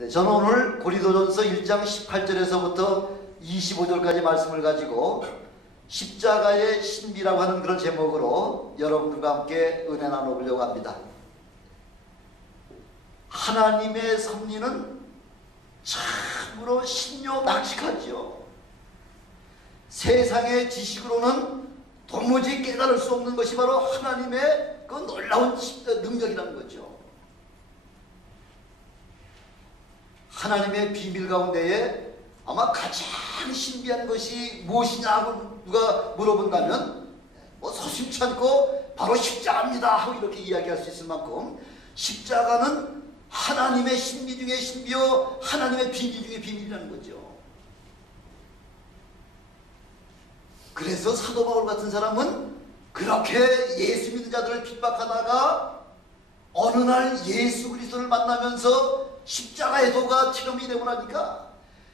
네, 저는 오늘 고린도전서 1장 18절에서부터 25절까지 말씀을 가지고 십자가의 신비라고 하는 그런 제목으로 여러분들과 함께 은혜 나눠보려고 합니다. 하나님의 섭리는 참으로 신묘막측하죠. 세상의 지식으로는 도무지 깨달을 수 없는 것이 바로 하나님의 그 놀라운 능력이라는 거죠. 하나님의 비밀 가운데에 아마 가장 신비한 것이 무엇이냐고 누가 물어본다면 서슴지 않고 바로 십자가입니다 하고 이렇게 이야기할 수 있을 만큼 십자가는 하나님의 신비 중에 신비요 하나님의 비밀 중에 비밀이라는 거죠. 그래서 사도 바울 같은 사람은 그렇게 예수 믿는 자들을 핍박하다가 어느 날 예수 그리스도를 만나면서 십자가의 도가 체험이 되고 나니까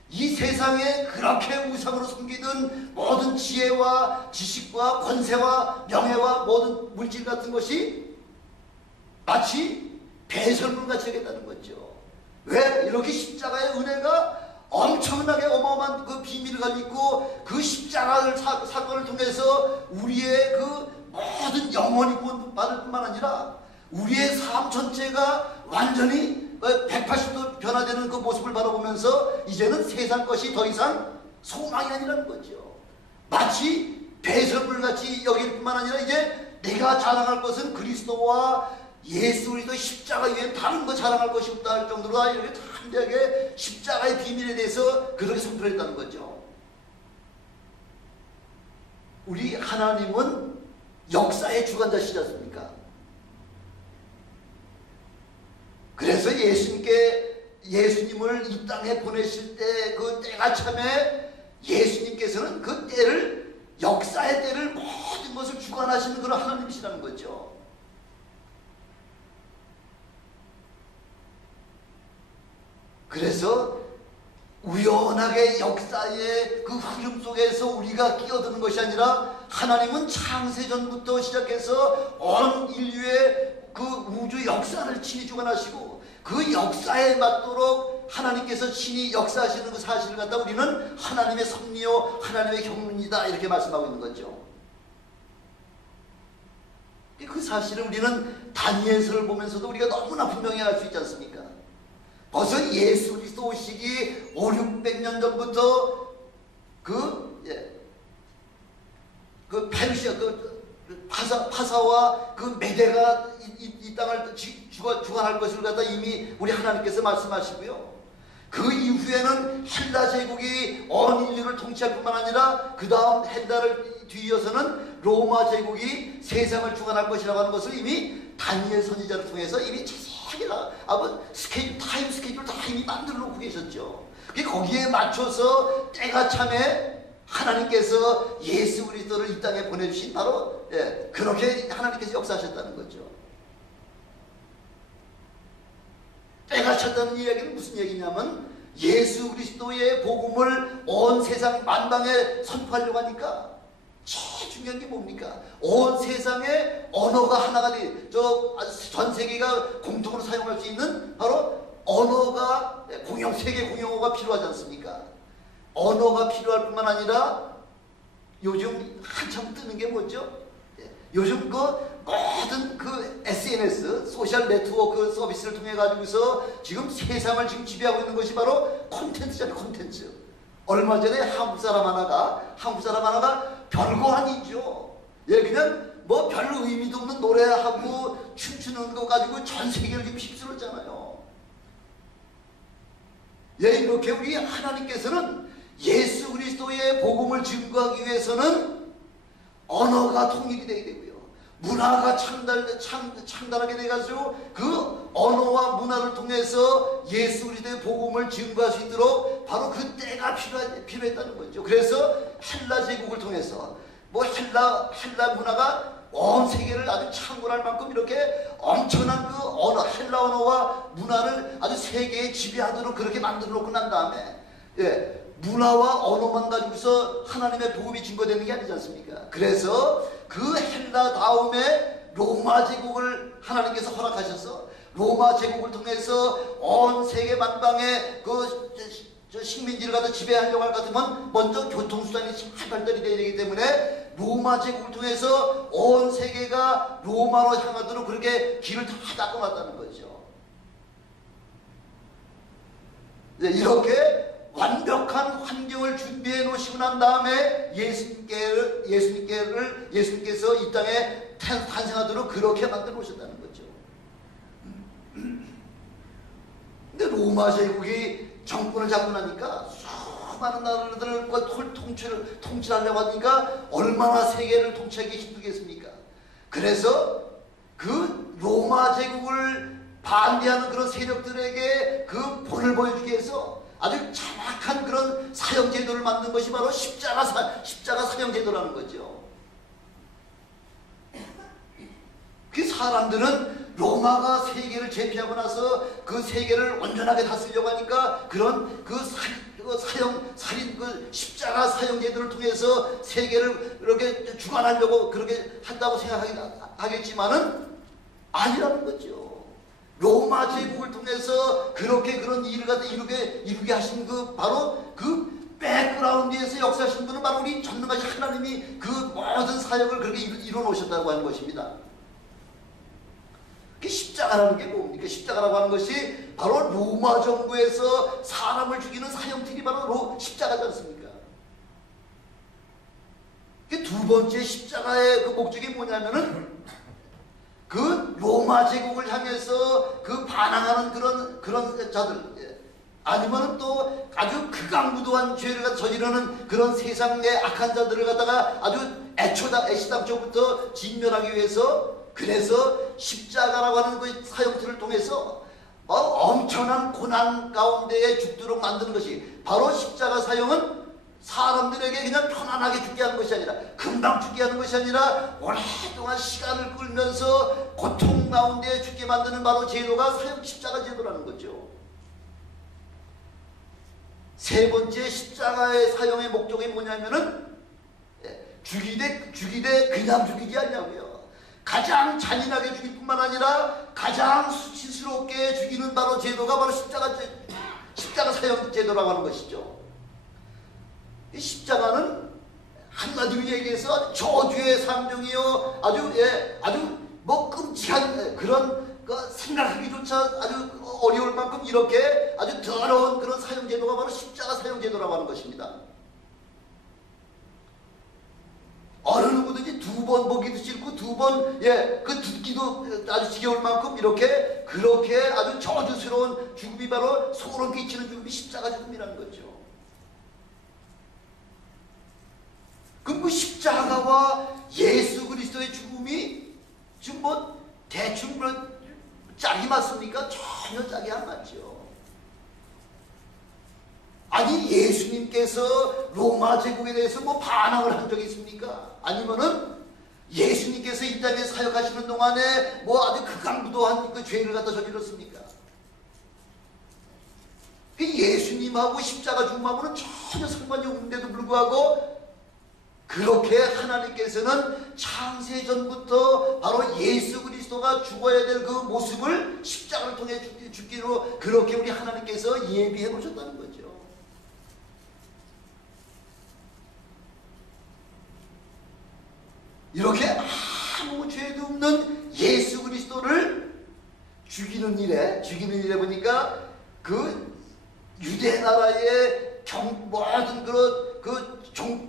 이 세상에 그렇게 우상으로 섬기던 모든 지혜와 지식과 권세와 명예와 모든 물질 같은 것이 마치 배설물같이 되겠다는 거죠. 왜? 이렇게 십자가의 은혜가 엄청나게 어마어마한 그 비밀을 가지고 있고 그 십자가를 사건을 통해서 우리의 그 모든 영원히 구원받을 뿐만 아니라 우리의 삶 전체가 완전히 180도 변화되는 그 모습을 바라보면서 이제는 세상 것이 더 이상 소망이 아니라는 거죠. 마치 배설물같이 여길 뿐만 아니라 이제 내가 자랑할 것은 그리스도와 예수 그리스도의 십자가 외에 다른 거 자랑할 것이 없다 할 정도로 이렇게 담대하게 십자가의 비밀에 대해서 그렇게 선포했다는 거죠. 우리 하나님은 역사의 주관자시지 않습니까? 그래서 예수님을 이 땅에 보내실 때 그 때가 참에 예수님께서는 그 때를 역사의 때를 모든 것을 주관하시는 그런 하나님이시라는 거죠. 그래서 우연하게 역사의 그 흐름 속에서 우리가 끼어드는 것이 아니라 하나님은 창세전부터 시작해서 온 인류의 그 우주 역사를 친히 주관하시고 그 역사에 맞도록 하나님께서 친히 역사하시는 그 사실을 갖다 우리는 하나님의 섭리요 하나님의 경륜이다 이렇게 말씀하고 있는 거죠. 그 사실을 우리는 다니엘서를 보면서도 우리가 너무나 분명히 알 수 있지 않습니까? 벌써 예수 그리스도 오시기 500~600년 전부터 그 페르시아 파사와 그 메대가 이 땅을 주관할 것을 갖다 이미 우리 하나님께서 말씀하시고요. 그 이후에는 헬라 제국이 온 인류를 통치할 뿐만 아니라 그 다음 헬라를 뒤이어서는 로마 제국이 세상을 주관할 것이라고 하는 것을 이미 다니엘 선지자를 통해서 이미 자세하게 타임 스케줄 다 이미 만들어 놓고 계셨죠. 거기에 맞춰서 때가 참에 하나님께서 예수 그리스도를 이 땅에 보내주신 바로 그렇게 하나님께서 역사하셨다는 거죠. 때가 찼다는 이야기는 무슨 얘기냐면 예수 그리스도의 복음을 온 세상 만방에 선포하려고 하니까 제일 중요한 게 뭡니까? 온 세상에 언어가 하나가 전 세계가 공통으로 사용할 수 있는 바로 언어가 세계 공용어가 필요하지 않습니까? 언어가 필요할 뿐만 아니라 요즘 한참 뜨는 게 뭐죠? 요즘 모든 SNS, 소셜 네트워크 서비스를 통해 가지고서 지금 세상을 지금 지배하고 있는 것이 바로 콘텐츠잖아요, 콘텐츠. 얼마 전에 한국 사람 하나가 별거 아니죠. 그냥 별 의미도 없는 노래하고 춤추는 거 가지고 전 세계를 지금 휩쓸었잖아요. 이렇게 우리 하나님께서는 예수 그리스도의 복음을 증거하기 위해서는 언어가 통일이 되게 되고요. 문화가 창달하게 돼가지고 그 언어와 문화를 통해서 예수 그리스도의 복음을 증거할 수 있도록 바로 그 때가 필요했다는 거죠. 그래서 헬라 제국을 통해서 헬라 문화가 온 세계를 아주 창궐할 만큼 이렇게 엄청난 그 헬라 언어와 문화를 아주 세계에 지배하도록 그렇게 만들어 놓고 난 다음에 문화와 언어만 가지고서 하나님의 복음이 증거되는 게 아니지 않습니까? 그래서 그 헬라 다음에 로마 제국을 하나님께서 허락하셔서 로마 제국을 통해서 온 세계 만방에 저 식민지를 가서 지배하려고 할 것 같으면 먼저 교통수단이 발달이 되어야 되기 때문에 로마 제국을 통해서 온 세계가 로마로 향하도록 그렇게 길을 다 닦아놨다는 거죠. 이렇게 완벽한 환경을 준비해 놓으시고 난 다음에 예수님께서 이 땅에 탄생하도록 그렇게 만들어 놓으셨다는 거죠. 근데 로마 제국이 정권을 잡고 나니까 수많은 나라들을 통치하려고 하니까 얼마나 세계를 통치하기 힘들겠습니까? 그래서 그 로마 제국을 반대하는 그런 세력들에게 그 본을 보여주기 위해서 아주 정확한 그런 사형제도를 만든 것이 바로 십자가 사형제도라는 거죠. 그 사람들은 로마가 세계를 제패하고 나서 그 세계를 온전하게 다스리려고 하니까 그런 십자가 사형제도를 통해서 세계를 이렇게 주관하려고 그렇게 한다고 생각하겠지만은 아니라는 거죠. 로마 제국을 통해서 그렇게 그런 일을 갖다 이루게 하신 바로 그 백그라운드에서 역사하신 분은 바로 우리 전능하신 하나님이 그 모든 사역을 그렇게 이루어 놓으셨다고 하는 것입니다. 그 십자가라는 게 뭡니까? 십자가라고 하는 것이 바로 로마 정부에서 사람을 죽이는 사형틀이 바로 십자가지 않습니까? 그 두 번째 십자가의 그 목적이 뭐냐면은 그 로마 제국을 향해서 그 반항하는 그런 자들, 아니면 또 아주 극악무도한 죄를 저지르는 그런 세상의 악한 자들을 갖다가 아주 애시당초부터 진멸하기 위해서, 그래서 십자가라고 하는 그 사형틀을 통해서 엄청난 고난 가운데에 죽도록 만드는 것이 바로 십자가 사형은 사람들에게 그냥 편안하게 죽게 하는 것이 아니라, 금방 죽게 하는 것이 아니라 오랫동안 시간을 끌면서 고통 가운데 죽게 만드는 바로 제도가 십자가 제도라는 거죠. 세 번째 십자가의 사형의 목적이 뭐냐면은 죽이되 그냥 죽이지 않냐고요. 가장 잔인하게 죽일 뿐만 아니라 가장 수치스럽게 죽이는 바로 제도가 바로 십자가 사형 제도라고 하는 것이죠. 이 십자가는 한마디로 얘기해서 저주의 상징이요, 아주 끔찍한 그런 생각하기조차 아주 어려울 만큼 이렇게 아주 더러운 그런 사형제도가 바로 십자가 사형제도라고 하는 것입니다. 어느 누구든지 두 번 보기도 싫고 두 번 그 듣기도 아주 지겨울 만큼 그렇게 아주 저주스러운 죽음이 바로 소름 끼치는 죽음이 십자가 죽음이라는 거죠. 그럼 그 십자가와 예수 그리스도의 죽음이 지금 대충 짝이 맞습니까? 전혀 짝이 안 맞죠. 아니, 예수님께서 로마 제국에 대해서 반항을 한 적이 있습니까? 아니면은 예수님께서 이 땅에 사역하시는 동안에 아주 극악무도한 그 죄를 갖다 저질렀습니까? 그 예수님하고 십자가 죽음하고는 전혀 상관이 없는데도 불구하고 그렇게 하나님께서는 창세전부터 바로 예수 그리스도가 죽어야 될 그 모습을 십자가를 통해 죽기로 그렇게 우리 하나님께서 예비해 놓으셨다는 거죠. 이렇게 아무 죄도 없는 예수 그리스도를 죽이는 일에 보니까 그 유대 나라의 모든 그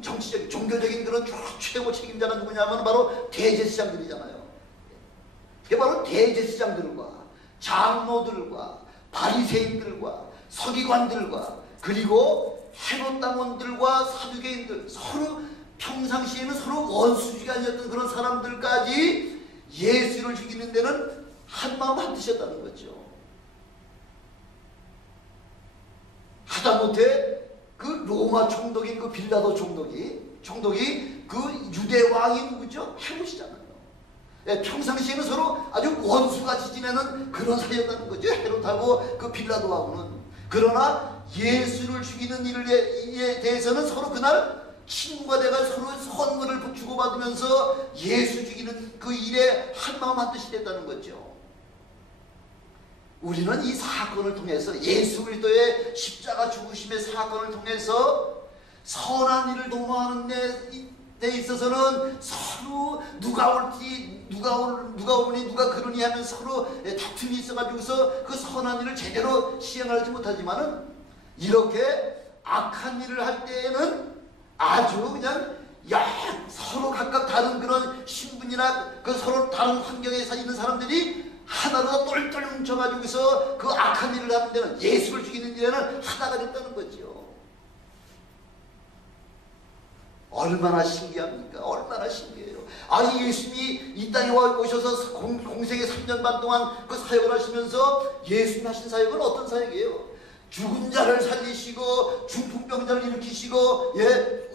정치적인 종교적인 그런 최고 책임자가 누구냐면 바로 대제사장들이잖아요. 그게 바로 대제사장들과 장로들과 바리새인들과 서기관들과 그리고 헤롯 당원들과 사두개인들, 서로 평상시에는 서로 원수지간이었던 그런 사람들까지 예수를 죽이는 데는 한마음 한뜻이었다는 거죠. 하다못해 그 로마 총독인 그 빌라도 총독이 그 유대 왕이 누구죠? 헤롯이잖아요. 평상시에는 서로 아주 원수같이 지내는 그런 사이였다는 거죠. 헤롯하고 그 빌라도하고는. 그러나 예수를 죽이는 일에 대해서는 서로 그날 친구가 돼가 서로 선물을 주고받으면서 예수 죽이는 그 일에 한마음 한뜻이 됐다는 거죠. 우리는 이 사건을 통해서 예수 그리스도의 십자가 죽으심의 사건을 통해서 선한 일을 도모하는 데 있어서는 서로 누가 오니 누가 그러니 하면 서로 다툼이 있어가지고서 그 선한 일을 제대로 시행하지 못하지만은 이렇게 악한 일을 할 때에는 아주 그냥 서로 각각 다른 그런 신분이나 그 서로 다른 환경에 있는 사람들이 하나로 똘똘 뭉쳐가지고서 그 악한 일을 하는 데는, 예수를 죽이는 일에는 하나가 됐다는 거죠. 얼마나 신기합니까? 얼마나 신기해요. 예수님이 이 땅에 오셔서 공생의 3년 반 동안 그 사역을 하시면서 예수님 하신 사역은 어떤 사역이에요? 죽은 자를 살리시고 중풍병자를 일으키시고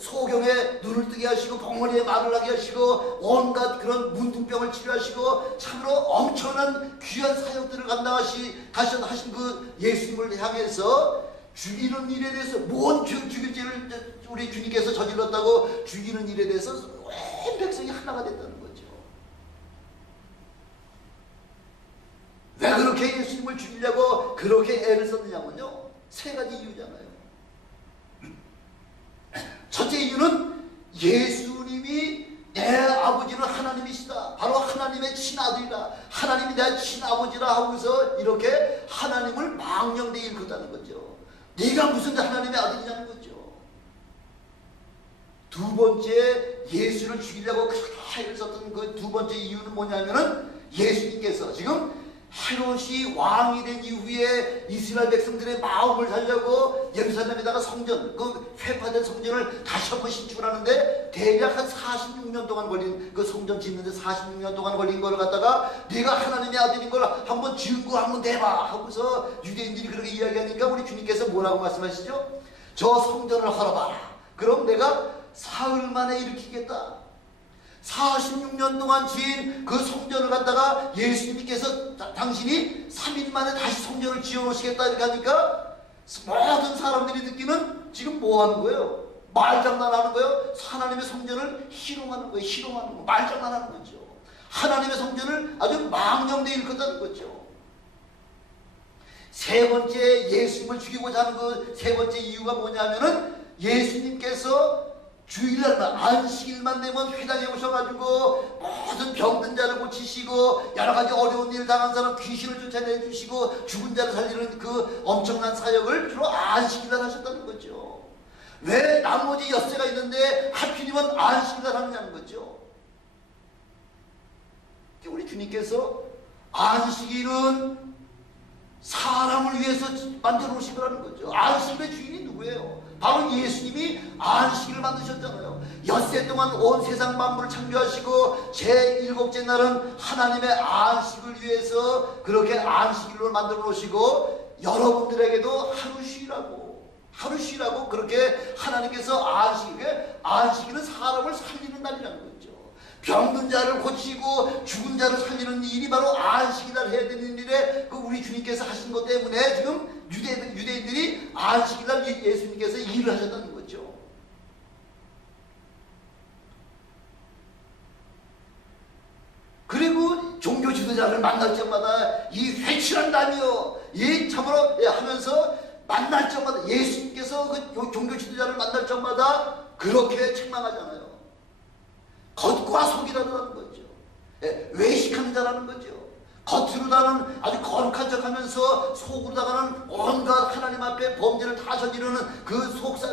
소경에 눈을 뜨게 하시고 벙어리에 말을 하게 하시고 온갖 그런 문둥병을 치료하시고 참으로 엄청난 귀한 사역들을 감당하신 그 예수님을 향해서 죽이는 일에 대해서 뭔 죽일 죄를 우리 주님께서 저질렀다고 죽이는 일에 대해서 온 백성이 하나가 됐다는 거죠. 왜 그렇게 예수님을 죽이려고 그렇게 애를 썼느냐면요, 세 가지 이유잖아요. 첫째 이유는 예수님이 내 아버지는 하나님이시다, 바로 하나님의 친아들이다, 하나님이 내 친아버지라 하고서 이렇게 하나님을 망령되이 일컫다는 거죠. 네가 무슨 하나님의 아들이냐는 거죠. 두 번째, 예수를 죽이려고 그렇게 애를 썼던 그 두 번째 이유는 뭐냐면은 예수님께서 지금 헤롯이 왕이 된 이후에 이스라엘 백성들의 마음을 살려고 예루살렘에다가 성전, 그 회파된 성전을 다시 한번 신축을 하는데 대략 한 46년 동안 걸린, 그 성전 짓는데 46년 동안 걸린 걸 갖다가 네가 하나님의 아들인 걸 한번 증거 한번 대봐 하고서 유대인들이 그렇게 이야기하니까 우리 주님께서 뭐라고 말씀하시죠? 저 성전을 헐어봐라. 그럼 내가 사흘 만에 일으키겠다. 46년 동안 지은 그 성전을 갖다가 예수님께서 당신이 3일 만에 다시 성전을 지어놓으시겠다 이렇게 하니까 모든 사람들이 듣기는 지금 뭐 하는 거예요? 말장난하는 거예요? 하나님의 성전을 희롱하는 거예요. 희롱하는 거, 말장난하는 거죠. 하나님의 성전을 아주 망령되이 일컫다는 거죠. 세 번째, 예수님을 죽이고자 하는 그 세 번째 이유가 뭐냐면은 예수님께서 주일날만, 안식일만 되면 회당에 오셔가지고 모든 병든 자를 고치시고 여러가지 어려운 일을 당한 사람 귀신을 쫓아내 주시고 죽은 자를 살리는 그 엄청난 사역을 주로 안식일날 하셨다는 거죠. 왜 나머지 엿새가 있는데 하필이면 안식일날 하느냐는 거죠. 우리 주님께서 안식일은 사람을 위해서 만들어 놓으신 거라는 거죠. 안식일의 주인이 누구예요? 바로 예수님이 안식일을 만드셨잖아요. 엿새 동안 온 세상 만물을 창조하시고 제7째 날은 하나님의 안식을 위해서 그렇게 안식일로 만들어 놓으시고 여러분들에게도 하루 쉬라고 그렇게 하나님께서 안식일은 사람을 살리는 날이라는 거죠. 병든 자를 고치고 죽은 자를 살리는 일이 바로 안식일날 해야 되는 일에 그 우리 주님께서 하신 것 때문에 지금 유대인들이 안식일날 예수님께서 일을 하셨다는 거죠. 그리고 종교 지도자를 만날 때마다 이 회칠한다며 이 참으로 하면서 만날 때마다 예수님께서 그 종교 지도자를 만날 때마다 그렇게 책망하잖아요. 겉과 속이라는 거죠. 외식하는 자라는 거죠. 겉으로다는 아주 거룩한 척하면서 속으로다가는 온갖 하나님 앞에 범죄를 다 저지르는 그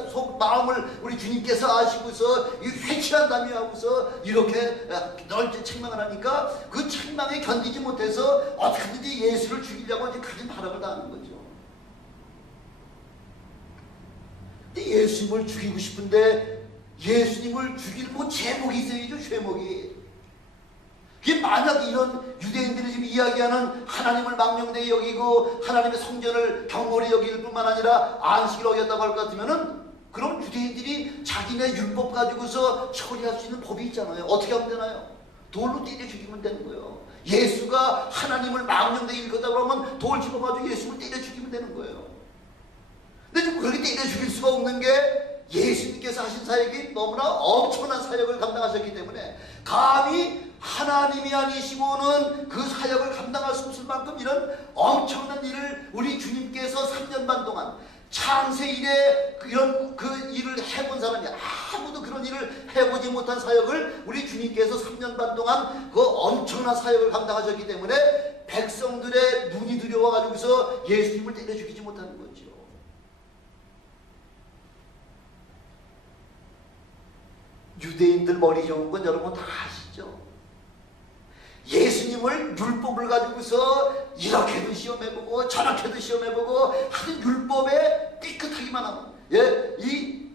속 마음을 우리 주님께서 아시고서 이 회칠한다며 하고서 이렇게 널리 책망을 하니까 그 책망에 견디지 못해서 어떻게든지 예수를 죽이려고 이제 가진 바람을 다하는 거죠. 근데 예수님을 죽이고 싶은데 예수님을 죽일 뭐 제목이 있어야죠. 제목이. 그게 만약 이런 유대인들이 지금 이야기하는 하나님을 망령되이 여기고 하나님의 성전을 경홀히 여길 뿐만 아니라 안식일 어겼다고 할 것 같으면은 그럼 유대인들이 자기네 율법 가지고서 처리할 수 있는 법이 있잖아요. 어떻게 하면 되나요? 돌로 때려 죽이면 되는 거예요. 예수가 하나님을 망령되이 일컫다 그러면 돌 집어가지고 예수를 때려 죽이면 되는 거예요. 근데 지금 그렇게 때려 죽일 수가 없는 게 예수님께서 하신 사역이 너무나 엄청난 사역을 감당하셨기 때문에 감히 하나님이 아니시고는 그 사역을 감당할 수 없을 만큼 이런 엄청난 일을 우리 주님께서 3년 반 동안 창세 이래 이런 그 일을 해본 사람이 아무도 그런 일을 해보지 못한 사역을 우리 주님께서 3년 반 동안 그 엄청난 사역을 감당하셨기 때문에 백성들의 눈이 두려워가지고서 예수님을 때려 죽이지 못하는 거죠. 유대인들 머리 좋은 건 여러분 다 아시죠? 예수님을 율법을 가지고서 이렇게도 시험해보고 저렇게도 시험해보고 하여튼 율법에 삐끗하기만 하면 이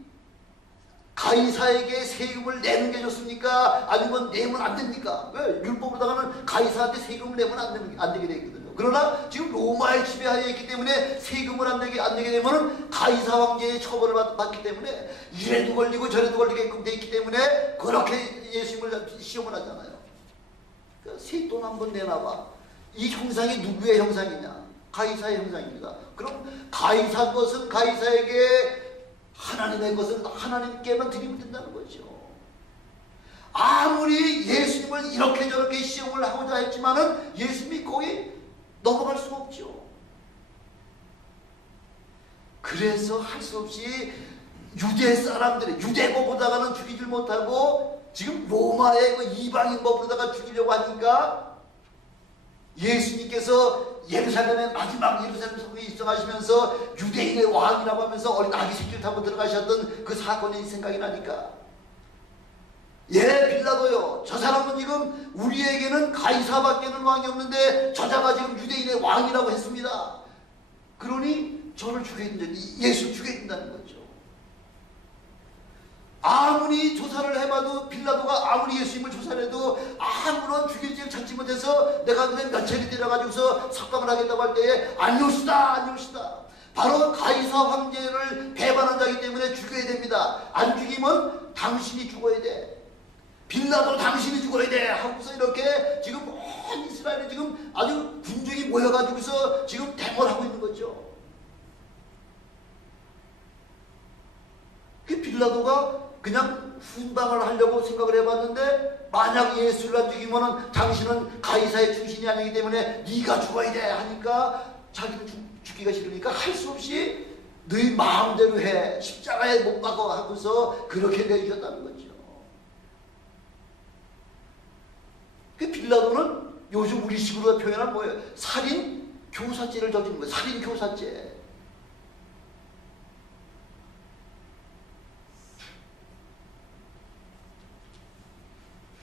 가이사에게 세금을 내는 게 좋습니까? 아니면 내면 안 됩니까? 왜? 율법으로다가는 가이사한테 세금을 내면 안 되게 돼 있거든요. 그러나 지금 로마의 지배하에 있기 때문에 세금을 안 내게 되면 가이사 황제의 처벌을 받기 때문에 이래도 걸리고 저래도 걸리게끔 돼 있기 때문에 그렇게 예수님을 시험을 하잖아요. 세돈 한번 내놔봐. 이 형상이 누구의 형상이냐? 가이사의 형상입니다. 그럼 가이사 것은 가이사에게, 하나님의 것은 하나님께만 드리면 된다는 거죠. 아무리 예수님을 이렇게 저렇게 시험을 하고자 했지만은 예수님이 거기 넘어갈 수가 없죠. 그래서 할 수 없이 유대 사람들의 유대법보다가는 죽이질 못하고 지금 로마의 그 이방인 법으로다가 죽이려고 하니까 예수님께서 예루살렘의 마지막 예루살렘 성에 입성하시면서 유대인의 왕이라고 하면서 어린 아기 새끼를 타고 들어가셨던 그 사건이 생각이 나니까 빌라도요, 저 사람은 지금 우리에게는 가이사밖에는 왕이 없는데 저자가 지금 유대인의 왕이라고 했습니다. 그러니 저를 죽여야 된다, 예수를 죽여야 된다는 거죠. 아무리 조사를 해봐도 빌라도가 아무리 예수님을 조사를 해도 아무런 죽일 죄를 찾지 못해서 내가 그냥 몇 차례 데려가지고서 석방을 하겠다고 할 때에 아니옵시다. 바로 가이사 황제를 배반한 자이기 때문에 죽여야 됩니다. 안 죽이면 당신이 죽어야 돼. 빌라도 당신이 죽어야 돼 하고서 이렇게 지금 온 이스라엘이 지금 아주 군중이 모여가지고서 지금 대모를 하고 있는 거죠. 그 빌라도가 그냥 순방을 하려고 생각을 해봤는데 만약 예수를 안 죽이면은 당신은 가이사의 충신이 아니기 때문에 네가 죽어야 돼 하니까 자기는 죽기가 싫으니까 할 수 없이 너희 마음대로 해, 십자가에 못 박아 하고서 그렇게 내주셨다는 거죠. 그 빌라도는 요즘 우리식으로 표현하면 뭐예요? 살인 교사죄를 저지른 거예요. 살인 교사죄.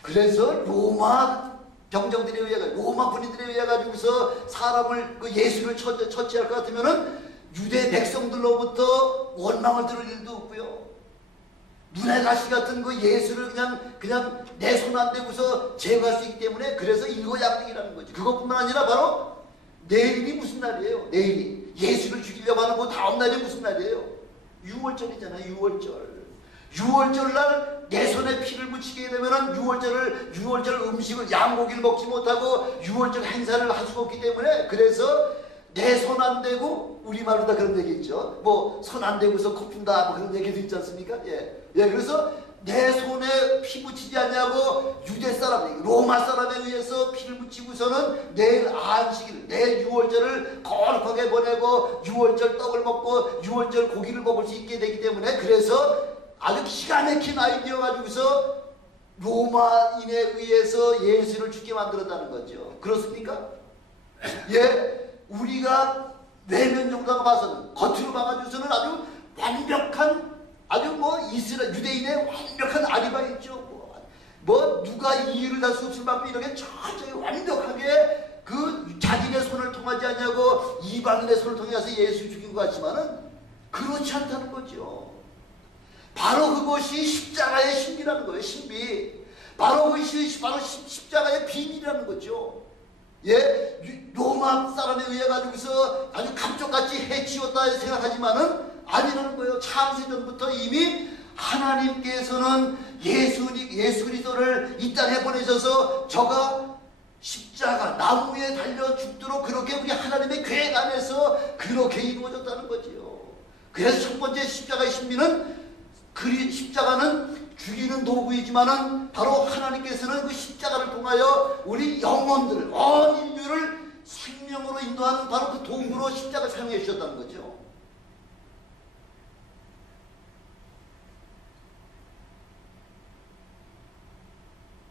그래서 로마 병정들에 의해 로마 군인들에 의해 가지고서 사람을 그 예수를 처치할 것 같으면은 유대 백성들로부터 원망을 들을 일도 없고요. 눈에 가시 같은 그 예수를 그냥 내 손 안 대고서 제거할 수 있기 때문에 그래서 일거양득이라는 거지. 그것뿐만 아니라 바로 내일이 무슨 날이에요? 내일이 예수를 죽이려고 하는 그 다음 날이 무슨 날이에요? 6월절이잖아요. 6월절 날 내 손에 피를 묻히게 되면은 6월절 음식을 양고기를 먹지 못하고 6월절 행사를 할 수가 없기 때문에 그래서 내 손 안 대고 우리말로 다 그런 얘기 있죠. 뭐 손 안 대고서 코 푼다 뭐 그런 얘기도 있지 않습니까? 그래서 내 손에 피 묻히지 않냐고 유대 사람, 로마 사람에 의해서 피를 묻히고서는 내일 안식일, 내일 6월절을 거룩하게 보내고 6월절 떡을 먹고 6월절 고기를 먹을 수 있게 되기 때문에 그래서 아주 기가 막힌 아이디어 가지고서 로마인에 의해서 예수를 죽게 만들었다는 거죠. 그렇습니까? 우리가 외면적으로 봐서는 겉으로 봐가지고서는 아주 완벽한 아주 이스라엘 유대인의 완벽한 아리바이 있죠. 뭐 누가 이유를 할 수 없을 만큼 이렇게 천천히 완벽하게 그 자기네 손을 통하지 않냐고 이방인의 손을 통해서 예수 죽인 것 같지만은 그렇지 않다는 거죠. 바로 그것이 십자가의 신비라는 거예요. 신비. 바로 그것이 십자가의 비밀이라는 거죠. 로마 사람에 의해 가지고서 아주 감쪽같이 해치웠다 생각하지만은 아니라는 거예요. 창세전부터 이미 하나님께서는 예수 그리스도를 이 땅에 보내셔서 저가 십자가 나무에 달려 죽도록 그렇게 우리 하나님의 계획 안에서 그렇게 이루어졌다는 거지요. 그래서 첫 번째 십자가의 신비는 십자가는 죽이는 도구이지만은 바로 하나님께서는 그 십자가를 통하여 우리 영혼들을, 온 인류를 생명으로 인도하는 바로 그 도구로 십자가를 사용해 주셨다는 거죠.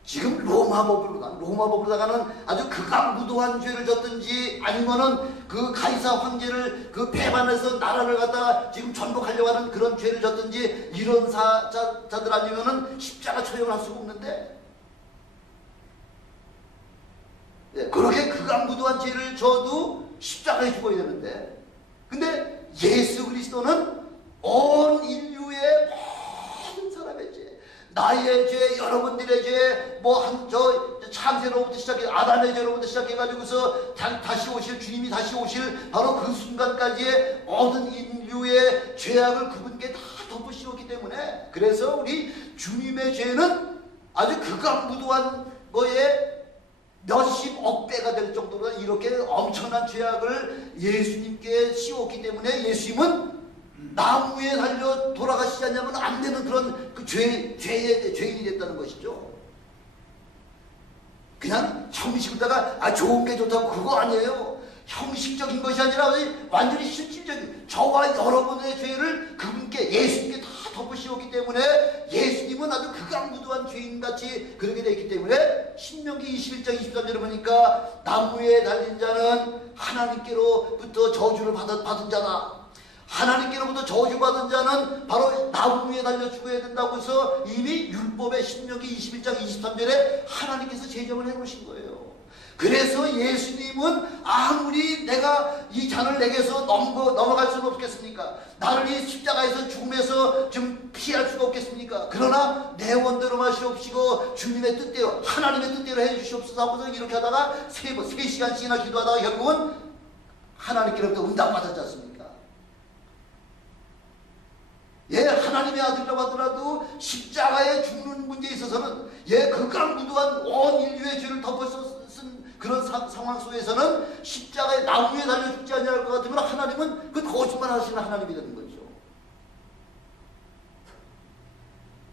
지금 로마법으로다가는 아주 극악무도한 죄를 졌든지 아니면은 그 가이사 황제를 그 배반해서 나라를 갖다가 지금 전복하려고 하는 그런 죄를 졌든지 이런 자들 아니면은 십자가 처형을 할 수가 없는데, 그렇게 극악무도한 죄를 져도 십자가에 죽어야 되는데, 근데 예수 그리스도는 온 인류의 모든 사람의 죄, 나의 죄, 여러분들의 죄, 창세로부터 시작해 아담의 죄로부터 시작해가지고서 다시 오실 주님이 다시 오실 바로 그 순간까지의 모든 인류의 죄악을 그분께 다 덮으시었기 때문에, 그래서 우리 주님의 죄는 아주 극악무도한 거에 몇십억 배가 될 정도로 이렇게 엄청난 죄악을 예수님께 씌웠기 때문에 예수님은 나무에 달려 돌아가시지 않냐면 안 되는 그런 그 죄인이 됐다는 것이죠. 그냥 형식으로다가 좋은 게 좋다고 그거 아니에요. 형식적인 것이 아니라 완전히 실질적인 저와 여러분의 죄를 그분께 예수님께 다 덮으시었기 때문에 예수님은 아주 극악무도한 죄인같이 그렇게 되어 있기 때문에 신명기 21장 23절에 보니까 나무에 달린 자는 하나님께로부터 저주를 받은 자다. 하나님께로부터 저주받은 자는 바로 나무 위에 달려 죽어야 된다고 해서 이미 율법의 신명기 21장 23절에 하나님께서 제정을 해놓으신 거예요. 그래서 예수님은 아무리 내가 이 잔을 내게서 넘어갈 수는 없겠습니까? 나를 이 십자가에서 죽음에서 좀 피할 수가 없겠습니까? 그러나 내 원대로 마시옵시고 주님의 뜻대로, 하나님의 뜻대로 해주시옵소서 하고서 이렇게 하다가 3시간씩이나 기도하다가 결국은 하나님께로부터 응답받았지 않습니까? 하나님의 아들이라고 하더라도 십자가에 죽는 문제에 있어서는 극악무도한 온 인류의 죄를 덮어서 쓴 그런 상황 속에서는 십자가에 나무에 달려 죽지 않을 것 같으면 하나님은 그 거짓말 하시는 하나님이 되는 거죠.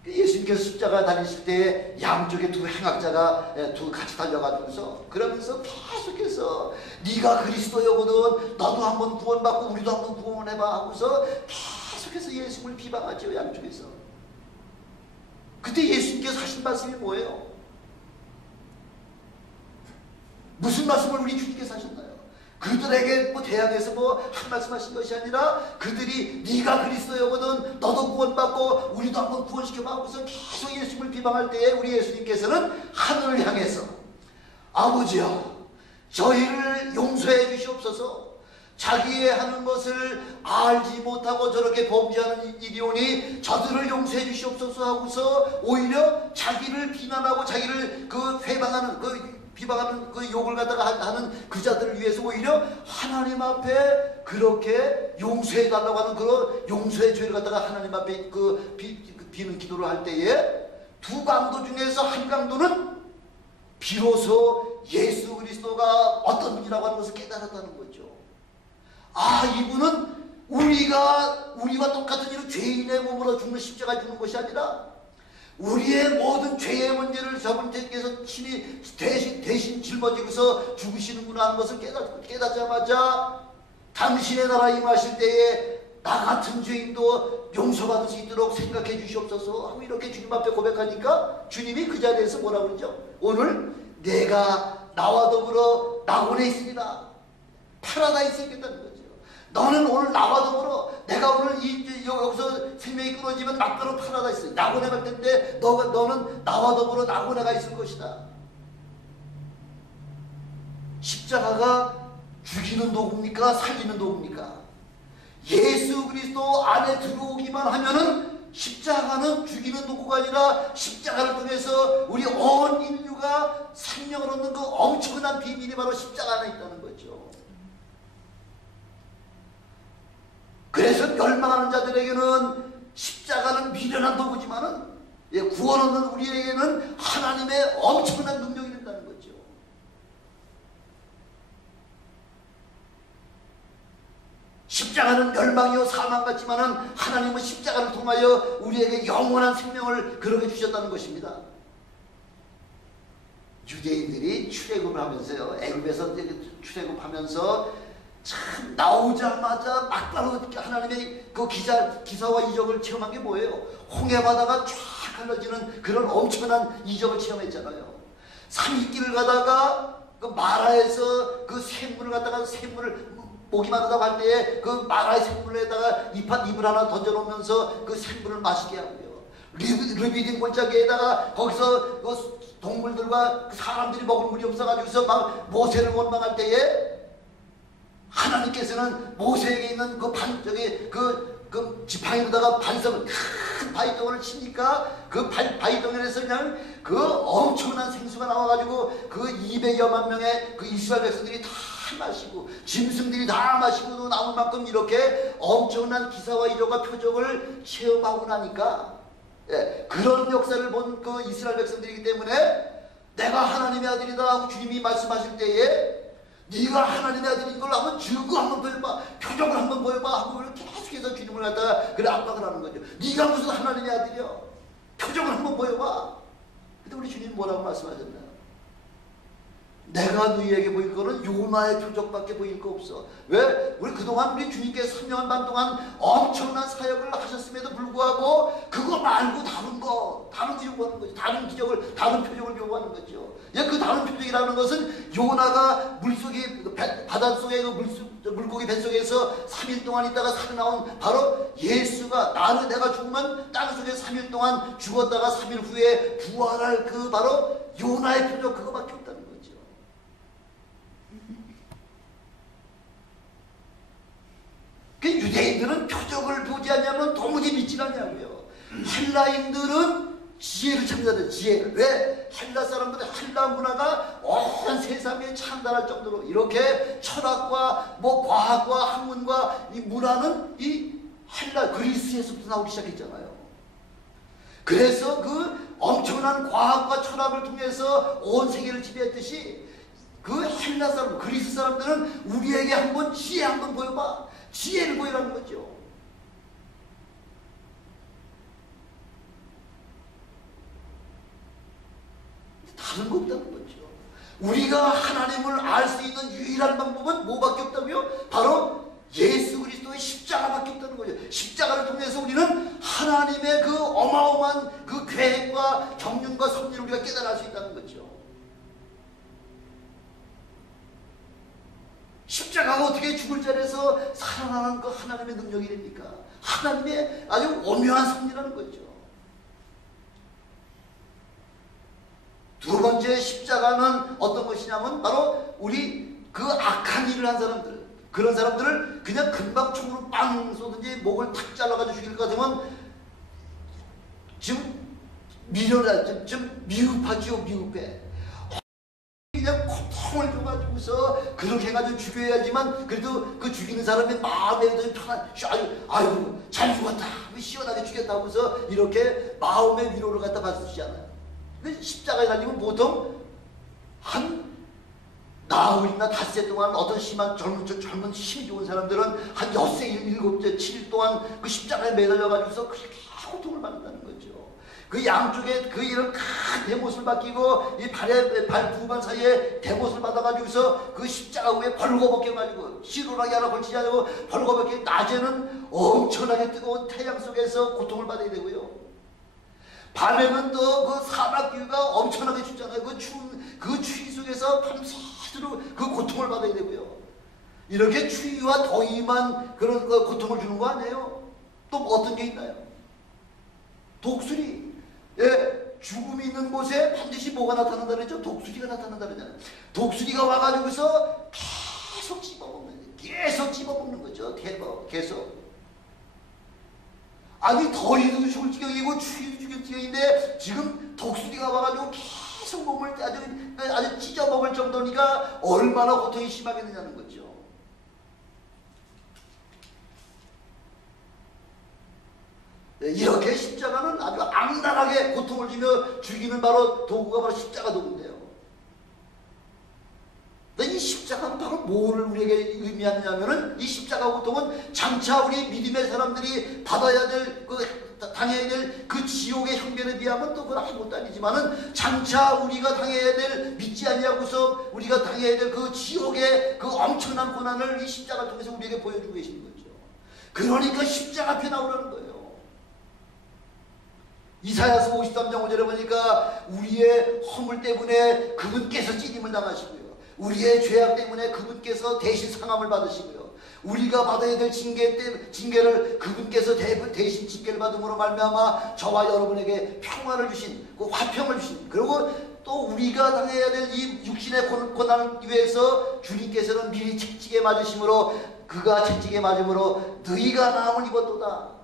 예수님께서 십자가 다니실 때 양쪽에 두 행악자가 같이 달려가면서 그러면서 계속해서 네가 그리스도여거든 너도 한번 구원받고 우리도 한번 구원해봐 하고서 계속해서 예수님을 비방하죠. 양쪽에서. 그때 예수님께서 하신 말씀이 뭐예요? 무슨 말씀을 우리 주님께서 하셨나요? 그들에게 대항해서 한 말씀 하신 것이 아니라 그들이 네가 그리스도여거든 너도 구원받고 우리도 한번 구원시켜봐 하고서 계속 예수님을 비방할 때에 우리 예수님께서는 하늘을 향해서 아버지여 저희를 용서해 주시옵소서. 자기의 하는 것을 알지 못하고 저렇게 범죄하는 이리오니 저들을 용서해 주시옵소서 하고서 오히려 자기를 비난하고 자기를 비방하는 그 욕을 갖다가 하는 그 자들을 위해서 오히려 하나님 앞에 그렇게 용서해 달라고 하는 그런 용서의 죄를 갖다가 하나님 앞에 비는 기도를 할 때에 두 강도 중에서 한 강도는 비로소 예수 그리스도가 어떤 분이라고 하는 것을 깨달았다는 거죠. 이분은 우리와 똑같은 이런 죄인의 몸으로 죽는 십자가에 죽는 것이 아니라 우리의 모든 죄의 문제를 저분께서 친히 대신 짊어지고서 죽으시는구나 하는 것을 깨닫자마자 당신의 나라 임하실 때에 나 같은 죄인도 용서받을 수 있도록 생각해 주시옵소서 하고 이렇게 주님 앞에 고백하니까 주님이 그 자리에서 뭐라고 그러죠? 오늘 내가 나와 더불어 낙원에 있습니다. 파라다이스에 있겠다는 거죠. 너는 오늘 나와 더불어 내가 오늘 여기서 생명이 끊어지면 낙원으로 파라다이스 낙원에 갈 텐데 너는 나와 더불어 낙원에 가 있을 것이다. 십자가가 죽이는 도구입니까? 살리는 도구입니까? 예수 그리스도 안에 들어오기만 하면은 십자가는 죽이는 도구가 아니라 십자가를 통해서 우리 온 인류가 생명을 얻는 그 엄청난 비밀이 바로 십자가 안에 있다는 거죠. 그래서 멸망하는 자들에게는 십자가는 미련한 도구지만은 구원 얻는 우리에게는 하나님의 엄청난 능력이 된다는 거죠. 십자가 인간은 멸망이요 사망 같지만은 하나님은 십자가를 통하여 우리에게 영원한 생명을 그렇게 주셨다는 것입니다. 유대인들이 출애굽을 하면서요, 애굽에서 출애굽하면서 참 나오자마자 막바로 하나님의 그 기사와 이적을 체험한 게 뭐예요? 홍해 바다가 쫙 갈라지는 그런 엄청난 이적을 체험했잖아요. 30길을 가다가 그 마라에서 그 샘물을 갖다가 샘물을 목이 마르다고 할 때에 그 마라의 샘물에다가 입을 하나 던져놓으면서 그 샘물을 마시게 하고요. 르비딘 골짜기에다가 거기서 그 동물들과 그 사람들이 먹을 물이 없어가지고서 막 모세를 원망할 때에 하나님께서는 모세에게 있는 그 지팡이로다가 반석을 큰 바위덩어리를 치니까 그 바위덩어리에서 그냥 그 엄청난 생수가 나와가지고 그 200여만 명의 그 이스라엘 백성들이 다 마시고 짐승들이 다 마시고 나올 만큼 이렇게 엄청난 기사와 이적과 표적을 체험하고 나니까, 예, 그런 역사를 본 그 이스라엘 백성들이기 때문에 내가 하나님의 아들이다 하고 주님이 말씀하실 때에 네가 하나님의 아들인 걸 한번 증거 한번 보여봐, 표적을 한번 보여봐 하고 계속해서 주님을 갖다가 그래 압박을 하는 거죠. 네가 무슨 하나님의 아들이야, 표적을 한번 보여봐. 근데 우리 주님 뭐라고 말씀하셨나요? 내가 너희에게 보일 거는 요나의 표적밖에 보일 거 없어. 왜? 우리 그동안 우리 주님께서 3년 반 동안 엄청난 사역을 하셨음에도 불구하고 그거 말고 다른 거 요구하는 거죠. 다른 기적을, 다른 표적을 요구하는 거죠. 그 다른 표적이라는 것은 요나가 바닷속에 그 물고기 뱃속에서 3일 동안 있다가 살아나온 바로 예수가 내가 죽으면 땅속에 3일 동안 죽었다가 3일 후에 부활할 그 바로 요나의 표적, 그거밖에 없다는 거죠. 그 유대인들은 표적을 보지 않냐면 도무지 믿지 않냐고요. 헬라인들은 지혜를 찾는다는 지혜를. 왜? 헬라 사람들은 헬라 문화가 온 세상에 창달할 정도로 이렇게 철학과 과학과 학문과 이 문화는 이 헬라 그리스에서부터 나오기 시작했잖아요. 그래서 그 엄청난 과학과 철학을 통해서 온 세계를 지배했듯이 그 헬라 사람, 그리스 사람들은 우리에게 한번 지혜 한번 보여봐. 지혜를 보이라는 거죠. 다른 거 없다는 거죠. 우리가 하나님을 알 수 있는 유일한 방법은 뭐밖에 없다고요? 바로 예수 그리스도의 십자가밖에 없다는 거죠. 십자가를 통해서 우리는 하나님의 그 어마어마한 그 계획과 경륜과 섭리를 우리가 깨달을 수 있다는 거죠. 십자가가 어떻게 죽을 자리에서 살아나는 그 하나님의 능력이 됩니까? 하나님의 아주 오묘한 섭리라는 거죠. 두 번째 십자가는 어떤 것이냐면 바로 우리 그 악한 일을 한 사람들, 그런 사람들을 그냥 금방 총으로 빵 쏘든지 목을 탁 잘라가지고 죽일 것 같으면 지금 미흡하죠. 미흡해. 그냥 고통을 줘가지고서 그렇게 해가지고 죽여야지만 그래도 그 죽이는 사람의 마음에도 편한, 아유 잘 죽었다, 시원하게 죽였다 하고서 이렇게 마음의 위로를 갖다 받으시지 않아요. 십자가에 달리면 보통 한 나흘이나 닷새 동안 어떤 심한 젊은 힘이 좋은 사람들은 한 6세, 7세, 7일 동안 그 십자가에 매달려가지고서 그렇게 고통을 받는다는 거죠. 그 양쪽에 그 이런 큰 대못을 맡기고 이 발 두 발 사이에 대못을 받아가지고서 그 십자가 위에 벌거벗겨가지고 시루라기 하나 걸치지 않고 벌거벗겨 낮에는 엄청나게 뜨거운 태양 속에서 고통을 받아야 되고요. 밤에는 또 그 사막 기후가 엄청나게 춥잖아요. 그 추운 그 추위 속에서 밤새도록 그 고통을 받아야 되고요. 이렇게 추위와 더위만 그런 고통을 주는 거 아니에요? 또 어떤 게 있나요? 독수리. 예, 죽음이 있는 곳에 반드시 뭐가 나타난다 그랬죠? 독수리가 나타난다 그러잖아요. 독수리가 와가지고서 계속 찝어먹는 거죠. 계속. 아니 더위도 죽을 지경이고 추위도 죽을 지경인데 지금 독수리가 와가지고 계속 몸을 아주 찢어먹을 정도니까 얼마나 고통이 심하겠느냐는 거죠. 이렇게 십자가는 아주 악랄하게 고통을 주며 죽이는 바로 도구가 바로 십자가 도구인데요. 이 십자가는 바로 뭐를 우리에게 의미하느냐면은 이 십자가 고통은 장차 우리 믿음의 사람들이 받아야 될 당해야 될 그 지옥의 형벌에 비하면 또 그건 아무것도 아니지만은 장차 우리가 당해야 될 믿지 아니하고서 우리가 당해야 될 그 지옥의 그 엄청난 고난을 이 십자가를 통해서 우리에게 보여주고 계시는 거죠. 그러니까 십자가 앞에 나오라는 거예요. 이사야서 53장 5절에 보니까 우리의 허물 때문에 그분께서 찔림을 당하시고요, 우리의 죄악 때문에 그분께서 대신 상함을 받으시고요, 우리가 받아야 될 징계를 그분께서 대신 징계를 받음으로 말미암아 저와 여러분에게 평화를 주신, 그 화평을 주신, 그리고 또 우리가 당해야 될 이 육신의 고난을 위해서 주님께서는 미리 채찍에 맞으심으로, 그가 채찍에 맞음으로 너희가 나음을 입었도다.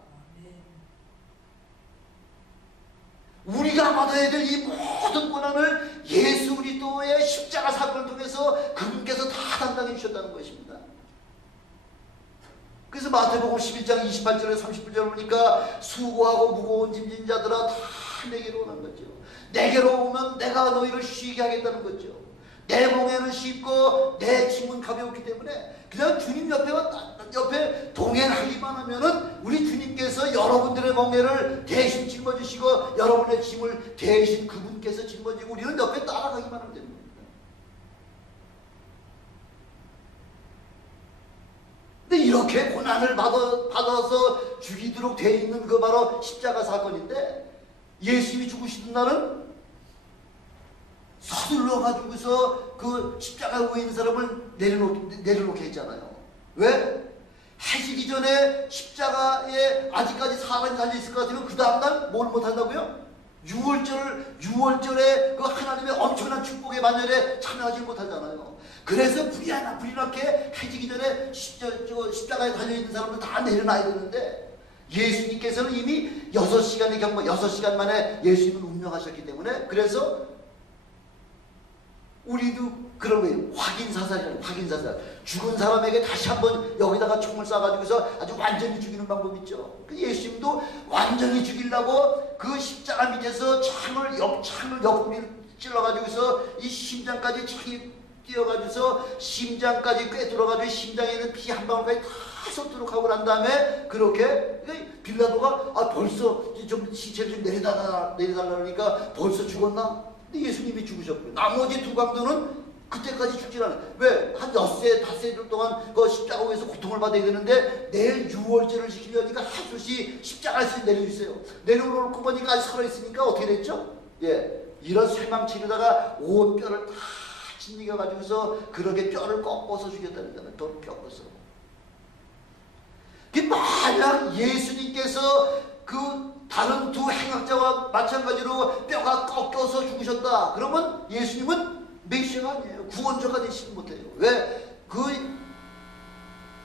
우리가 받아야 될 이 모든 고난을 예수 그리스도의 십자가 사건을 통해서 그분께서 다 담당해 주셨다는 것입니다. 그래서 마태복음 11장 28절에 30절에 보니까 수고하고 무거운 짐진 자들아 다 내게로 오는 거죠. 내게로 오면 내가 너희를 쉬게 하겠다는 거죠. 내 멍에는 쉽고 내 짐은 가벼웠기 때문에 그냥 주님 옆에 동행하기만 하면은 우리 주님께서 여러분들의 멍에를 대신 짊어지시고 여러분의 짐을 대신 그분께서 짊어지고 우리는 옆에 따라가기만 하면 됩니다. 근데 이렇게 고난을 받아서 죽이도록 되어 있는 그 바로 십자가 사건인데, 예수님이 죽으시던 날은 서둘러 가지고서 그 십자가 위에 있는 사람을 내려놓게 했잖아요. 왜? 해지기 전에 십자가에 아직까지 사람이 달려있을 것 같으면 그 다음날 뭘 못한다고요? 유월절에 그 하나님의 엄청난 축복의 만열에 참여하지 못하잖아요. 그래서 불이 나게 해지기 전에 십자가에 달려있는 사람들 다 내려놔야 되는데, 예수님께서는 이미 6시간 만에 예수님은 운명하셨기 때문에, 그래서 우리도 그런 거예요. 확인사살이라는, 확인사살. 죽은 사람에게 다시 한번 여기다가 총을 쏴가지고서 아주 완전히 죽이는 방법이 있죠. 그 예수님도 완전히 죽이려고 그 십자가 밑에서 창을 옆구리를 찔러가지고서 이 심장까지 창이 뛰어가지고서 심장까지 꿰뚫어가지고 심장에 있는 피 한 방울까지 다 쏟도록 하고 난 다음에, 그렇게 빌라도가 벌써 좀 시체를 좀 내려달라 그러니까 벌써 죽었나? 근데 예수님이 죽으셨고요. 나머지 두 강도는 그때까지 죽질 않아요. 왜? 한 닷새 동안 그 십자가 위에서 고통을 받아야 되는데 내일 유월절을 지키려니까 하수시 십자가에서 내려주세요. 내려놓고 보니까 아직 살아있으니까 어떻게 됐죠? 예, 이런 쇠망치에다가 온 뼈를 다 짓이겨 가지고서 그렇게 뼈를 꺾어서 죽였다는 거잖아요. 뼈를 꺾어서. 만약 예수님께서 그 다른 두 행악자와 마찬가지로 뼈가 꺾여서 죽으셨다 그러면 예수님은 메시아가 아니에요. 구원자가 되시지 못해요. 왜?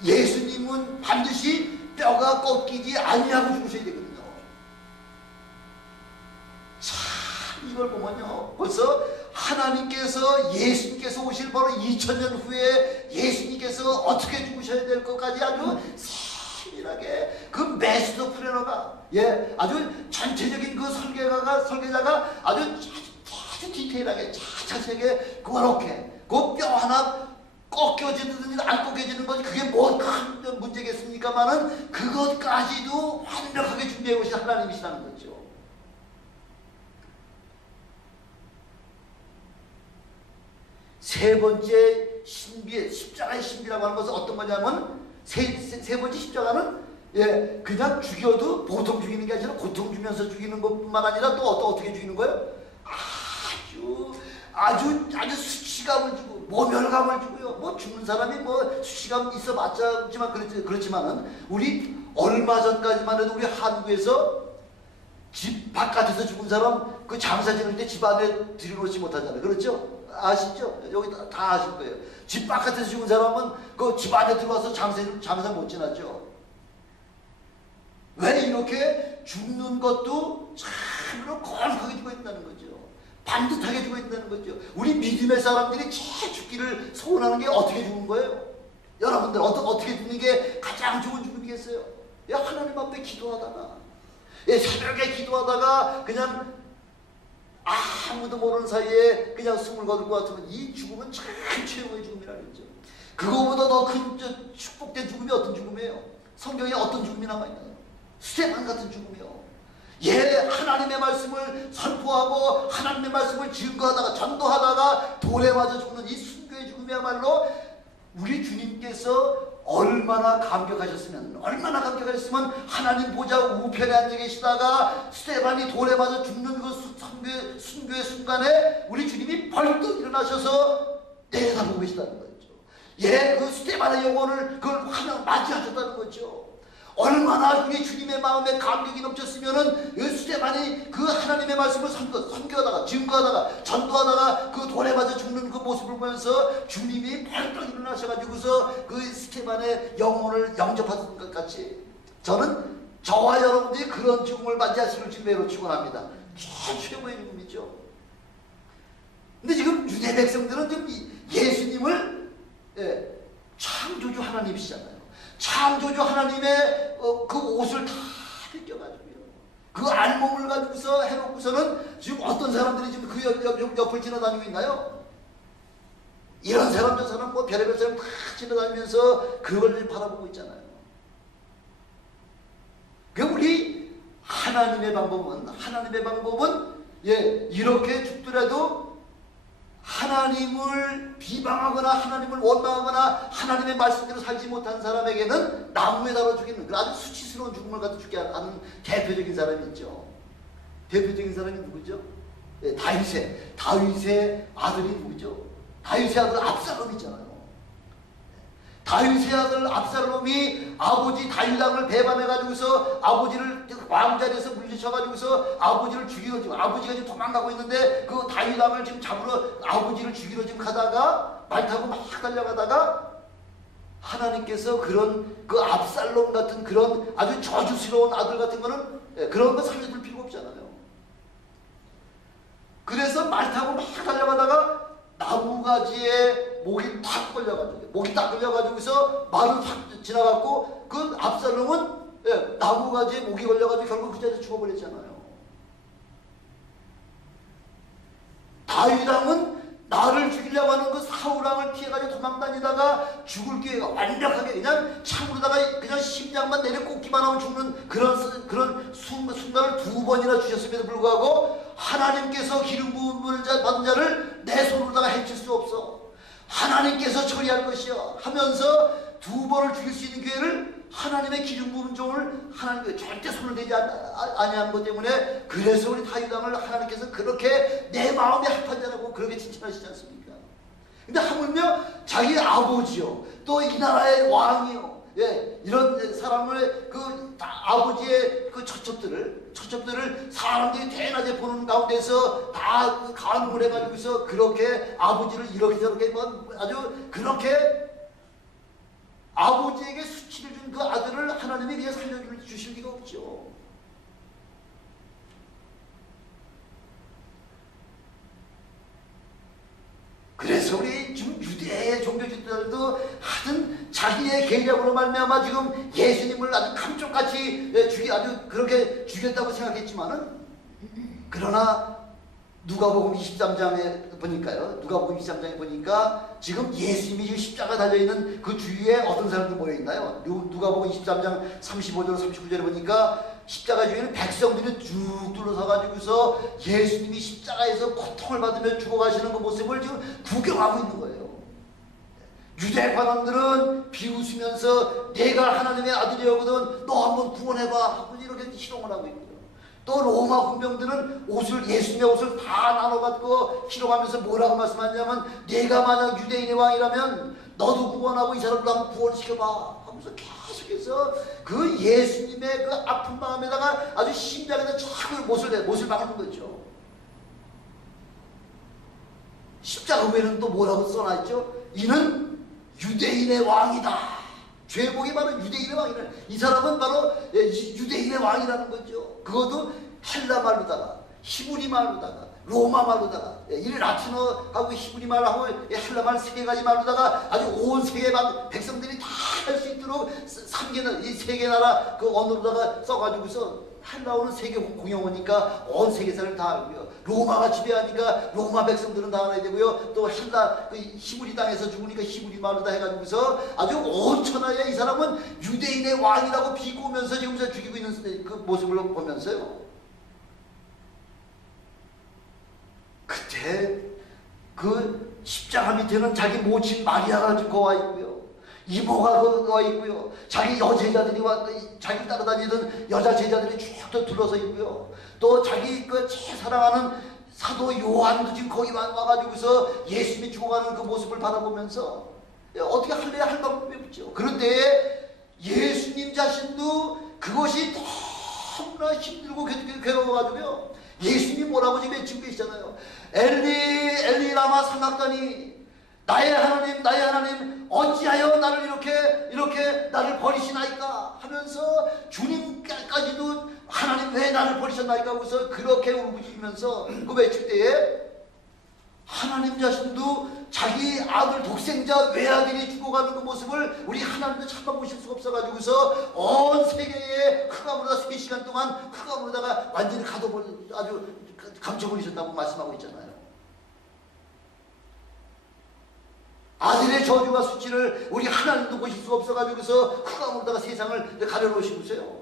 예수님은 반드시 뼈가 꺾이지 아니하고 죽으셔야 되거든요. 참 이걸 보면요, 벌써 하나님께서 예수님께서 오실 바로 2000년 후에 예수님께서 어떻게 죽으셔야 될 것까지 아주 세밀하게 그 메스터 프레너가, 예, 아주 전체적인 그 설계자가 아주 디테일하게 자세하게 그렇게 그 뼈 하나 꺾여지든 안 꺾여지는 것이 그게 뭐 큰 문제겠습니까만은 그것까지도 완벽하게 준비해 오신 하나님이시라는 거죠. 세 번째 신비, 십자가의 신비라고 하는 것은 어떤 거냐면 세 번째 십자가는, 예, 그냥 죽여도 보통 죽이는 게 아니라 고통 주면서 죽이는 것뿐만 아니라 또 어떻게 죽이는 거예요? 아주 수치감을 주고 모멸감을 주고요. 뭐 죽는 사람이 뭐 수치감 있어봤자 그렇지만은 우리 얼마 전까지만 해도 우리 한국에서 집 바깥에서 죽은 사람 그 장사 지낼 때 집 안에 들여놓지 못하잖아요. 그렇죠? 아시죠? 여기 다 아실 거예요. 집 바깥에서 죽은 사람은 그 집 안에 들어와서 장사 못 지나죠. 왜? 이렇게 죽는 것도 참으로 거룩하게 죽어 있다는 거죠. 반듯하게 죽어 있다는 거죠. 우리 믿음의 사람들이 제일 죽기를 소원하는 게 어떻게 죽은 거예요? 여러분들 어떻게 죽는 게 가장 좋은 죽음이겠어요? 야, 하나님 앞에 기도하다가, 예, 새벽에 기도하다가 그냥 아무도 모르는 사이에 그냥 숨을 거둘 것 같으면 이 죽음은 참 최고의 죽음이라는 거죠. 그거보다 더 큰 축복된 죽음이 어떤 죽음이에요? 성경에 어떤 죽음이 남아있나요? 스테반 같은 죽음이요. 하나님의 말씀을 선포하고 하나님의 말씀을 증거하다가 전도하다가 돌에 맞아 죽는 이 순교의 죽음이야말로 우리 주님께서 얼마나 감격하셨으면 하나님 보좌 우편에 앉아 계시다가 스테반이 돌에 맞아 죽는 그 순교의 순간에 우리 주님이 벌떡 일어나셔서 내다보고 계시다는 거죠. 그 스테반의 영혼을 그걸 맞이하셨다는 거죠. 얼마나 우리 주님의 마음에 감격이 넘쳤으면은 스테반이 그 하나님의 말씀을 선교하다가 증거하다가 전도하다가 그 돌에 맞아 죽는 그 모습을 보면서 주님이 벌떡 일어나셔가지고서 그 스테반의 영혼을 영접하신 것 같이 저는 저와 여러분들이 그런 죽음을 맞이하시는 주님으로 축원합니다. 최고의 죽음이죠. 근데 지금 유대 백성들은 좀 예수님을 창조주 하나님이시잖아요. 창조주 하나님의 그 옷을 다 벗겨가지고요. 그 알몸을 가지고서 해놓고서는 지금 어떤 사람들이 지금 그 옆을 지나다니고 있나요? 이런 사람 저 사람 뭐 별의별 사람 다 지나다니면서 그걸 바라보고 있잖아요. 그 우리 하나님의 방법은 이렇게 죽더라도 하나님을 비방하거나 하나님을 원망하거나 하나님의 말씀대로 살지 못한 사람에게는 나무에 달아 죽이는 아주 수치스러운 죽음을 갖다 죽게 하는 대표적인 사람이 있죠. 대표적인 사람이 누구죠? 다윗의 아들이 누구죠? 다윗의 아들 압살롬이잖아요. 다윗의 아들 압살롬이 아버지 다윗왕을 배반해가지고서 아버지를 왕자리에서 물리쳐가지고서 아버지를 죽이러 지금 아버지가 지금 도망가고 있는데 그 다윗왕을 지금 잡으러 아버지를 죽이러 지금 가다가 말 타고 막 달려가다가 하나님께서 그런 그 압살롬 같은 그런 아주 저주스러운 아들 같은 거는 그런 거 살려둘 필요가 없잖아요. 그래서 말 타고 막 달려가다가 나무가지에 목이 탁 걸려가지고서 말은 탁 지나갔고 그 압살롬은 나무가지에 목이 걸려가지고 결국 그 자리에서 죽어버렸잖아요. 다윗왕은 나를 죽이려고 하는 그 사울왕을 피해가지고 도망다니다가 죽을 기회가 완벽하게 그냥 창으로다가 그냥 심장만 내려 꽂기만 하면 죽는 그런 순간을 2번이나 주셨음에도 불구하고 하나님께서 기름 부음을 받은 자를 내 손으로다가 해칠 수 없어. 하나님께서 처리할 것이야 하면서 2번을 죽일 수 있는 기회를 하나님의 기름 부은 종을 하나님께 절대 손을 대지 아니한 것 때문에 그래서 우리 다윗왕을 하나님께서 그렇게 내 마음에 합한 자라고 그렇게 칭찬하시지 않습니까? 근데 하물며 자기 아버지요 또 이 나라의 왕이요 이런 사람을 그 아버지의 그 처첩들을 사람들이 대낮에 보는 가운데서 다 간음을 해가지고서 그렇게 아버지를 이렇게 저렇게 아주 그렇게 아버지에게 수치를 준 그 아들을 하나님이 그냥 살려주실 리가 없죠. 그래서 우리 지금 유대의 종교 지도자들도 하여튼 자기의 계략으로 말미암아 지금 예수님을 아주 감쪽같이 아주 그렇게 죽였다고 생각했지만은 그러나 누가복음 23장에 보니까 지금 예수님이 십자가 달려있는 그 주위에 어떤 사람들 모여있나요? 누가복음 23장 35절 39절에 보니까 십자가 주위에는 백성들이 쭉 둘러서가지고서 예수님이 십자가에서 고통을 받으며 죽어가시는 그 모습을 지금 구경하고 있는 거예요. 유대 관원들은 비웃으면서 내가 하나님의 아들이거든 너 한번 구원해봐 하고 이렇게 희롱을 하고 있고요. 또 로마 군병들은 예수님의 옷을 다 나눠갖고 희롱하면서 뭐라고 말씀하냐면 내가 만약 유대인의 왕이라면 너도 구원하고 이 사람도 한번 구원시켜봐 하면서 계속해서 그 예수님의 그 아픈 마음에다가 아주 심장에다 쫙 못을 박는 거죠. 십자가 위에는 또 뭐라고 써놨죠? 이는 유대인의 왕이다. 죄목이 바로 유대인의 왕이라는 이 사람은 바로 유대인의 왕이라는 거죠. 그것도 헬라 말로다가 히브리 말로다가 로마 말로다가 이 라틴어하고 히브리 말하고 헬라 말 세 가지 말로다가 아주 온 세계 백성들이 다 할 수 있도록 이 세 개 나라 그 언어로다가 써가지고서 헬라어는 세계 공용어니까 온 세계 사람을 다 알고요. 로마가 지배하니까 로마 백성들은 다 알아야 되고요. 또 헬라 그 히브리 땅에서 죽으니까 히브리 말로 다 해가지고서 아주 온 천하에 이 사람은 유대인의 왕이라고 비꼬면서 지금 죽이고 있는 그 모습을 보면서요. 그때 그 십자가 밑에는 자기 모친 마리아가 거와 있고요. 이모가 거와 있고요. 자기 여제자들이 자기 따라다니던 여자 제자들이 쭉 둘러서 있고요. 또 자기 그 제일 사랑하는 사도 요한도 지금 거기 와가지고서 예수님이 죽어가는 그 모습을 바라보면서 어떻게 할래야 할 방법이 없죠. 그런데 예수님 자신도 그것이 너무나 힘들고 괴로워가지고요. 예수님이 뭐라고 지금 외치고 계시잖아요. 엘리 엘리 라마 사막다니, 나의 하나님 나의 하나님 어찌하여 나를 이렇게 나를 버리시나이까 하면서 주님까지도 하나님 왜 나를 버리셨나이까 하고서 그렇게 울부짖으면서 그 외칠 때에 하나님 자신도 자기 아들 독생자 외아들이 죽어가는 그 모습을 우리 하나님도 참아보실 수가 없어가지고서 온 세계에 흑암으로다 3시간 동안 흑암으로다가 완전히 아주 감춰버리셨다고 말씀하고 있잖아요. 아들의 저주와 수치를 우리 하나님도 보실 수가 없어가지고서 흑암으로다가 세상을 가려놓으시고서요.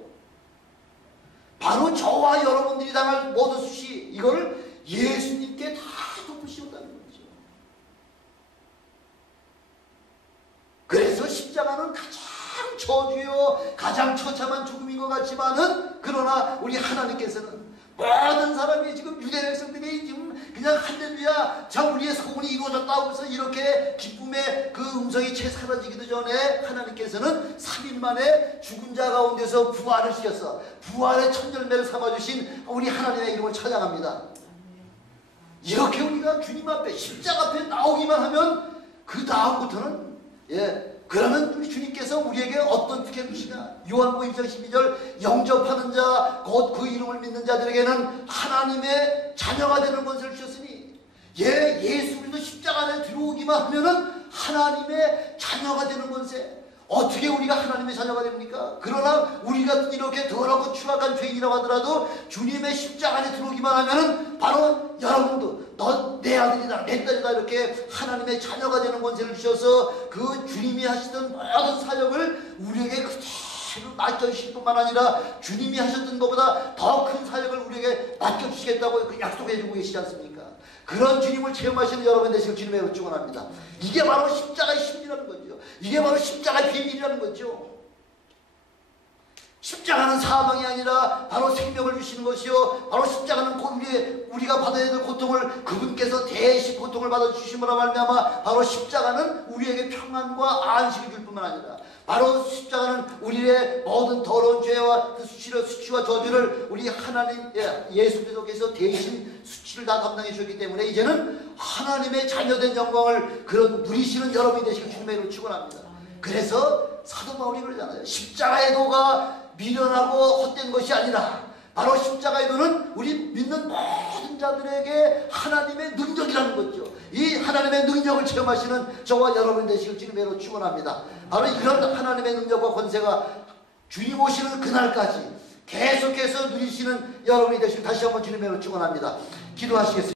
바로 저와 여러분들이 당할 모든 수치, 이거를 예수님께 다 덮으시었다는 거죠. 그래서 십자가는 가장 저주요 가장 처참한 죽음인 것 같지만은, 그러나 우리 하나님께서는 모든 사람이 지금 유대 백성들이 지금 그냥 할렐루야 자 우리의 소원이 이루어졌다고 해서 이렇게 기쁨의 그 음성이 채 사라지기도 전에 하나님께서는 3일 만에 죽은 자 가운데서 부활을 시켜서 부활의 천절매를 삼아주신 우리 하나님의 이름을 찬양합니다. 이렇게 우리가 주님 앞에 십자가 앞에 나오기만 하면 그 다음부터는 그러면 우리 주님께서 우리에게 어떤 특혜를 주시냐. 요한복음 1장 12절 영접하는 자 곧 그 이름을 믿는 자들에게는 하나님의 자녀가 되는 권세를 주셨으니, 예수 그리스도 십자가 안에 들어오기만 하면은 하나님의 자녀가 되는 권세. 어떻게 우리가 하나님의 자녀가 됩니까? 그러나 우리가 이렇게 더럽고 추악한 죄인이라고 하더라도 주님의 십자가 안에 들어오기만 하면은 바로 여러분도 너 내 아들이다 내 딸이다 이렇게 하나님의 자녀가 되는 권세를 주셔서 그 주님이 하시던 모든 사역을 우리에게 그대로 맡겨주실 뿐만 아니라 주님이 하셨던 것보다 더 큰 사역을 우리에게 맡겨주시겠다고 약속해주고 계시지 않습니까? 그런 주님을 체험하시는 여러분 되시길 주님의 이름으로 축원합니다. 이게 바로 십자가의 힘이라는 거죠. 이게 바로 십자가의 비밀이라는 거죠. 십자가는 사망이 아니라 바로 생명을 주시는 것이요, 바로 십자가는 우리가 받아야 될 고통을 그분께서 대신 고통을 받아주심으로 말미암아 바로 십자가는 우리에게 평안과 안식을 줄 뿐만 아니라 바로 십자가는 우리의 모든 더러운 죄와 그 수치와 저주를 우리 하나님 예수 그리스도께서 대신 수치를 다 담당해 주셨기 때문에 이제는 하나님의 자녀된 영광을 그런 누리시는 여러분이 되시길 주님의 이름으로 축원합니다. 그래서 사도 바울이 그러잖아요. 십자가의 도가 미련하고 헛된 것이 아니라 바로 십자가의 도는 우리 믿는 모든 자들에게 하나님의 능력이라는 거죠. 이 하나님의 능력을 체험하시는 저와 여러분 되시길 주님의 이름으로 축원합니다. 바로 이런 하나님의 능력과 권세가 주님 오시는 그날까지 계속해서 누리시는 여러분이 되시길 다시 한번 주님의 이름으로 축원합니다. 기도하시겠습니다.